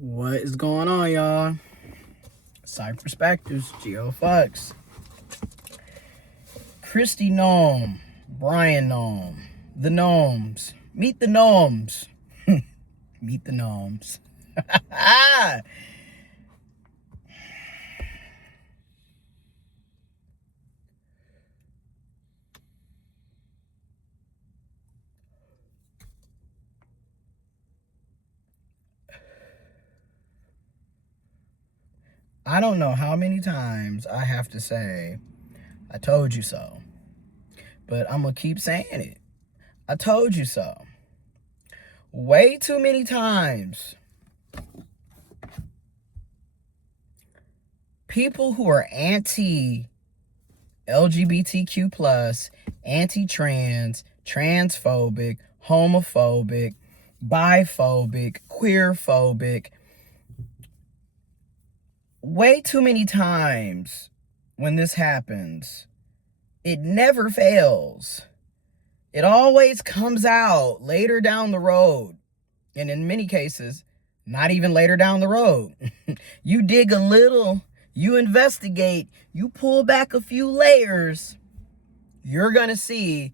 What is going on, y'all? Side Perspectives, Geo Fucks. Kristi Noem, Brian Noem, the Gnomes. Meet the Gnomes. Meet the Gnomes. I don't know how many times I have to say, I told you so. But I'm going to keep saying it. I told you so. Way too many times. People who are anti-LGBTQ+, anti-trans, transphobic, homophobic, biphobic, queerphobic, way too many times when this happens, it never fails. It always comes out later down the road. And in many cases, not even later down the road. You dig a little, you investigate, you pull back a few layers, you're going to see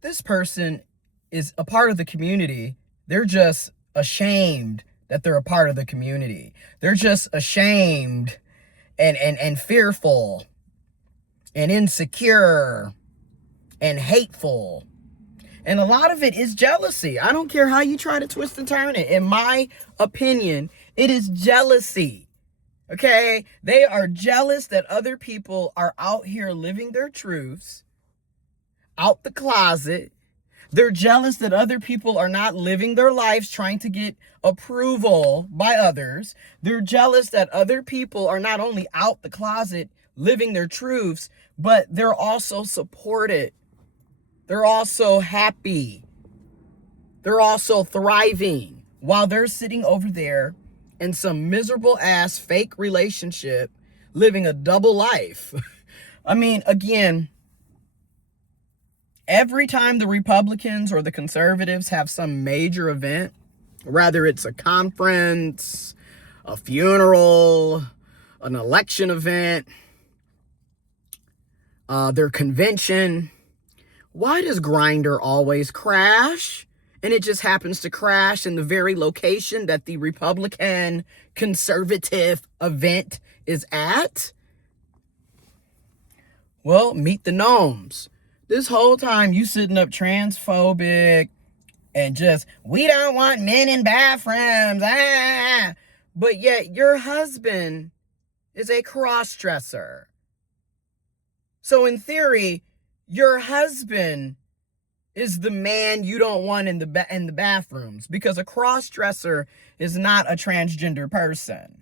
this person is a part of the community. They're just ashamed that they're a part of the community. They're just ashamed and fearful and insecure and hateful. And a lot of it is jealousy. I don't care how you try to twist and turn it. In my opinion, it is jealousy. Okay? They are jealous that other people are out here living their truths, out the closet. They're jealous that other people are not living their lives trying to get approval by others. They're jealous that other people are not only out the closet living their truths, but they're also supported. They're also happy. They're also thriving while they're sitting over there in some miserable ass fake relationship, living a double life. I mean, again, every time the Republicans or the conservatives have some major event, whether it's a conference, a funeral, an election event, their convention, why does Grindr always crash? And it just happens to crash in the very location that the Republican conservative event is at? Well, meet the Gnomes. This whole time you sitting up transphobic and just, we don't want men in bathrooms. But yet your husband is a cross-dresser. So in theory, your husband is the man you don't want in the bathrooms, because a cross-dresser is not a transgender person.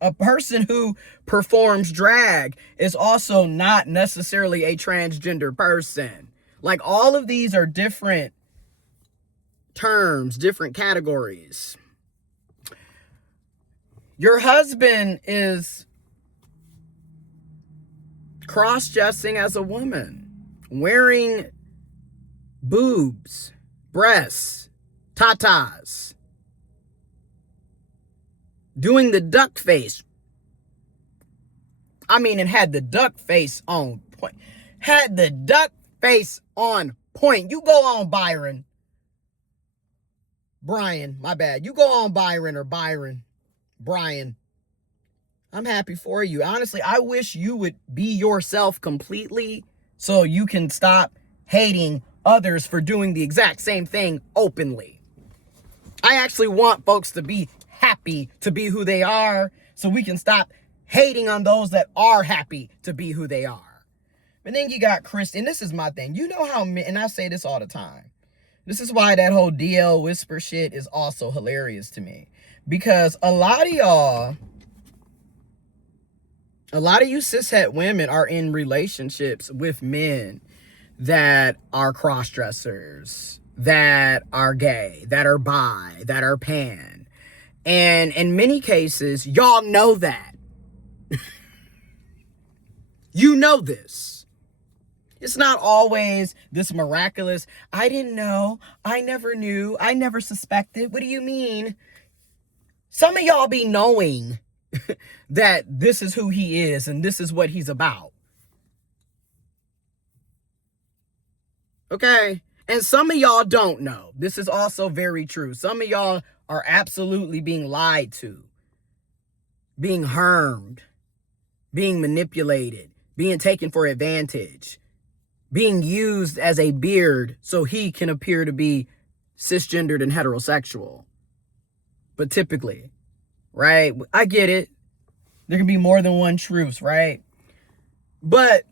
A person who performs drag is also not necessarily a transgender person. Like, all of these are different terms, different categories. Your husband is cross-dressing as a woman, wearing boobs, breasts, tatas, doing the duck face. I mean, it had the duck face on point. Had the duck face on point. You go on, Brian, my bad. You go on, Brian. I'm happy for you. Honestly, I wish you would be yourself completely so you can stop hating others for doing the exact same thing openly. I actually want folks to be happy to be who they are so we can stop hating on those that are happy to be who they are. But then you got Kristi, and this is my thing. You know how, and I say this all the time. This is why that whole DL whisper shit is also hilarious to me. Because a lot of you cishet women are in relationships with men that are cross-dressers, that are gay, that are bi, that are pan. And in many cases, y'all know that. You know this. It's not always this miraculous, I didn't know, I never knew, I never suspected. What do you mean? Some of y'all be knowing that this is who he is and this is what he's about. Okay? And some of y'all don't know. This is also very true. Some of y'all are absolutely being lied to, being harmed, being manipulated, being taken for advantage, being used as a beard so he can appear to be cisgendered and heterosexual. But typically, right? I get it. There can be more than one truth, right? But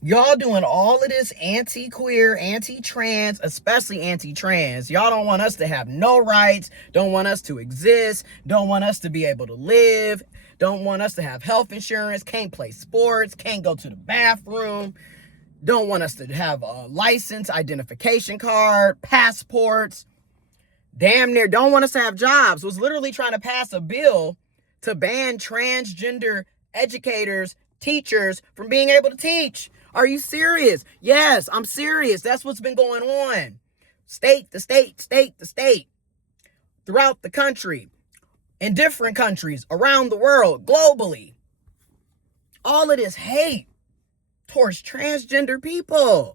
y'all doing all of this anti-queer, anti-trans, especially anti-trans. Y'all don't want us to have no rights, don't want us to exist, don't want us to be able to live, don't want us to have health insurance, can't play sports, can't go to the bathroom, don't want us to have a license, identification card, passports, damn near don't want us to have jobs. Was literally trying to pass a bill to ban transgender educators, teachers from being able to teach. Are you serious? Yes, I'm serious. That's what's been going on. State to state, state to state, throughout the country, in different countries, around the world, globally. All of this hate towards transgender people,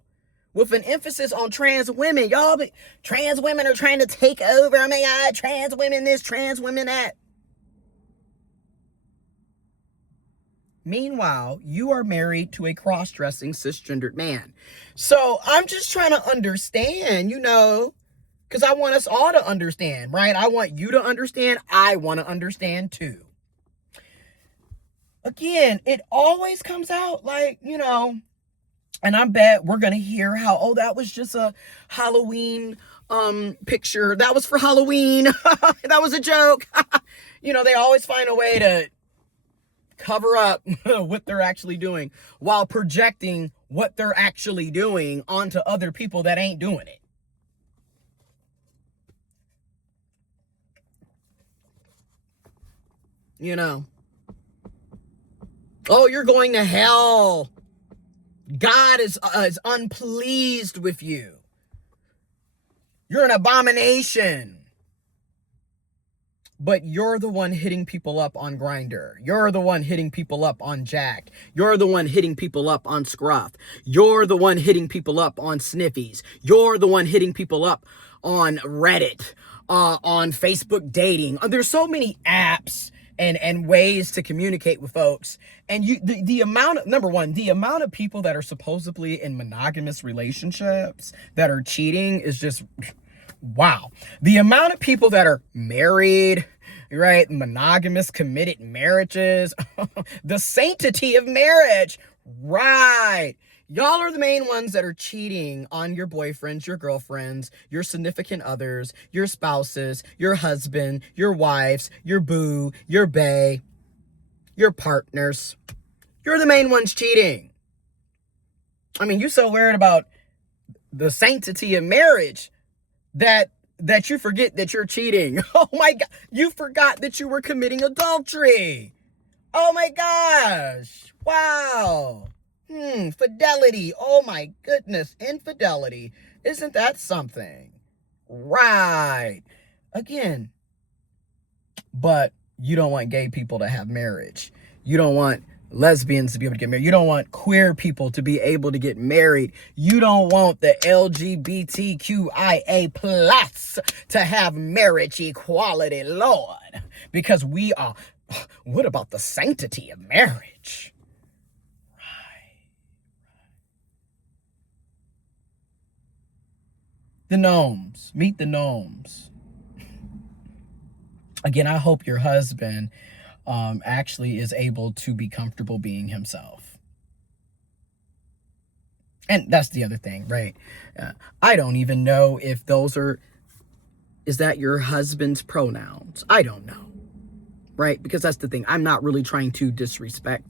with an emphasis on trans women. Y'all, trans women are trying to take over. Oh my God, trans women this, trans women that. Meanwhile, you are married to a cross-dressing cisgendered man. So I'm just trying to understand, because I want us all to understand, right? I want you to understand. I want to understand too. Again, it always comes out like, and I bet we're going to hear how, oh, that was just a Halloween picture. That was for Halloween. That was a joke. They always find a way to cover up what they're actually doing while projecting what they're actually doing onto other people that ain't doing it. Oh, you're going to hell. God is unpleased with you. You're an abomination. But you're the one hitting people up on Grindr. You're the one hitting people up on Jack. You're the one hitting people up on Scruff. You're the one hitting people up on Sniffies. You're the one hitting people up on Reddit, on Facebook dating. There's so many apps and ways to communicate with folks. And the amount of, number one, the amount of people that are supposedly in monogamous relationships that are cheating is just, wow. The amount of people that are married, right? Monogamous, committed marriages, the sanctity of marriage, right? Y'all are the main ones that are cheating on your boyfriends, your girlfriends, your significant others, your spouses, your husband, your wives, your boo, your bae, your partners. You're the main ones cheating. I mean, you're so worried about the sanctity of marriage that you forget that you're cheating. Oh my God. You forgot that you were committing adultery. Oh my gosh. Wow. Fidelity. Oh my goodness. Infidelity. Isn't that something? Right. Again. But you don't want gay people to have marriage. You don't want lesbians to be able to get married. You don't want queer people to be able to get married. You don't want the LGBTQIA plus to have marriage equality, Lord. Because we are, what about the sanctity of marriage? The Noems. Meet the Noems. Again, I hope your husband actually is able to be comfortable being himself. And that's the other thing, right? I don't even know if is that your husband's pronouns? I don't know, right? Because that's the thing. I'm not really trying to disrespect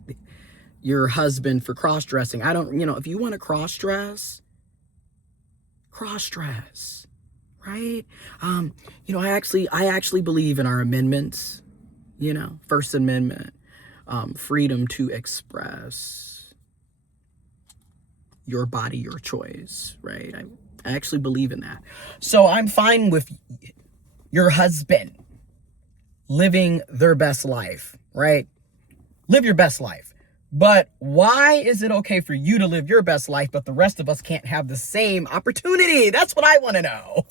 your husband for cross-dressing. I don't, if you want to cross-dress, right? I actually believe in our amendments, First Amendment, freedom to express, your body, your choice, right? I actually believe in that. So I'm fine with your husband living their best life, right? Live your best life. But why is it okay for you to live your best life, but the rest of us can't have the same opportunity? That's what I want to know.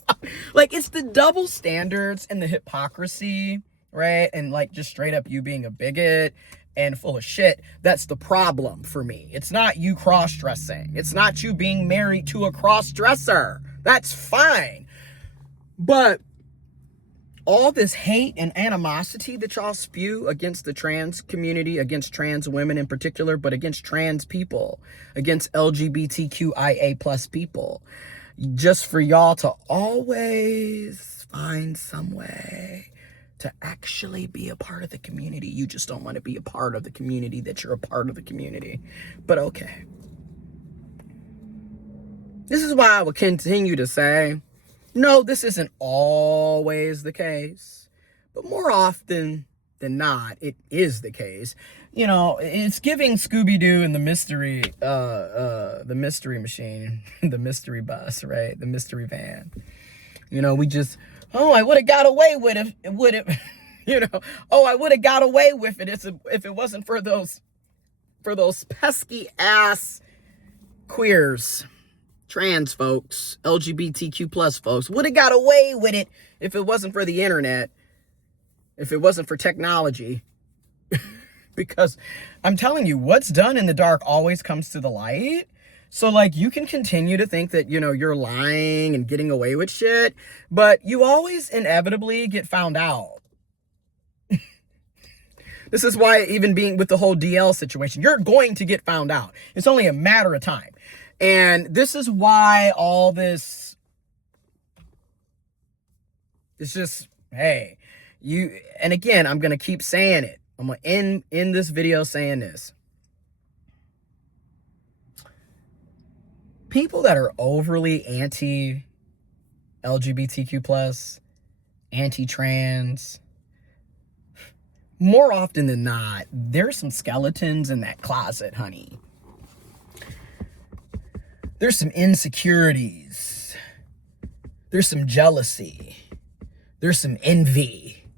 Like, it's the double standards and the hypocrisy, right? And like just straight up you being a bigot and full of shit. That's the problem for me. It's not you cross-dressing. It's not you being married to a cross-dresser. That's fine. But all this hate and animosity that y'all spew against the trans community, against trans women in particular, but against trans people, against LGBTQIA plus people, just for y'all to always find some way to actually be a part of the community. You just don't want to be a part of the community that you're a part of the community. But okay. This is why I will continue to say, no, this isn't always the case, but more often than not, it is the case. You know, it's giving Scooby-Doo and the mystery machine, the mystery bus, right? The mystery van. You know, we just, oh, I would have got away with it, you know, oh, I would have got away with it if it wasn't for those pesky ass queers. Trans folks, LGBTQ plus folks, would have got away with it if it wasn't for the internet, if it wasn't for technology. Because I'm telling you, what's done in the dark always comes to the light. So like you can continue to think that, you know, you're lying and getting away with shit, but you always inevitably get found out. This is why even being with the whole DL situation, you're going to get found out. It's only a matter of time. And this is why all this, it's just, hey, you, and again, I'm going to keep saying it. I'm going to end this video saying this. People that are overly anti-LGBTQ plus, anti-trans, more often than not, there's some skeletons in that closet, honey. There's some insecurities. There's some jealousy. There's some envy.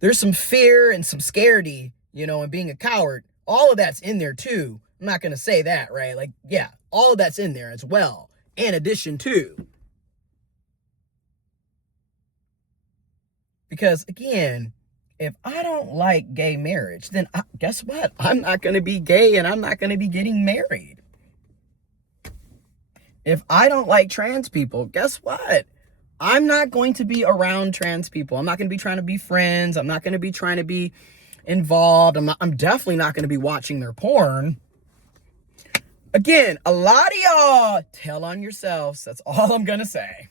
There's some fear and some scaredy, you know, and being a coward. All of that's in there too. I'm not going to say that, right? Like, yeah, all of that's in there as well. In addition to. Because again, if I don't like gay marriage, then guess what? I'm not going to be gay and I'm not going to be getting married. If I don't like trans people, guess what? I'm not going to be around trans people. I'm not going to be trying to be friends. I'm not going to be trying to be involved. I'm definitely not going to be watching their porn. Again, a lot of y'all tell on yourselves. That's all I'm going to say.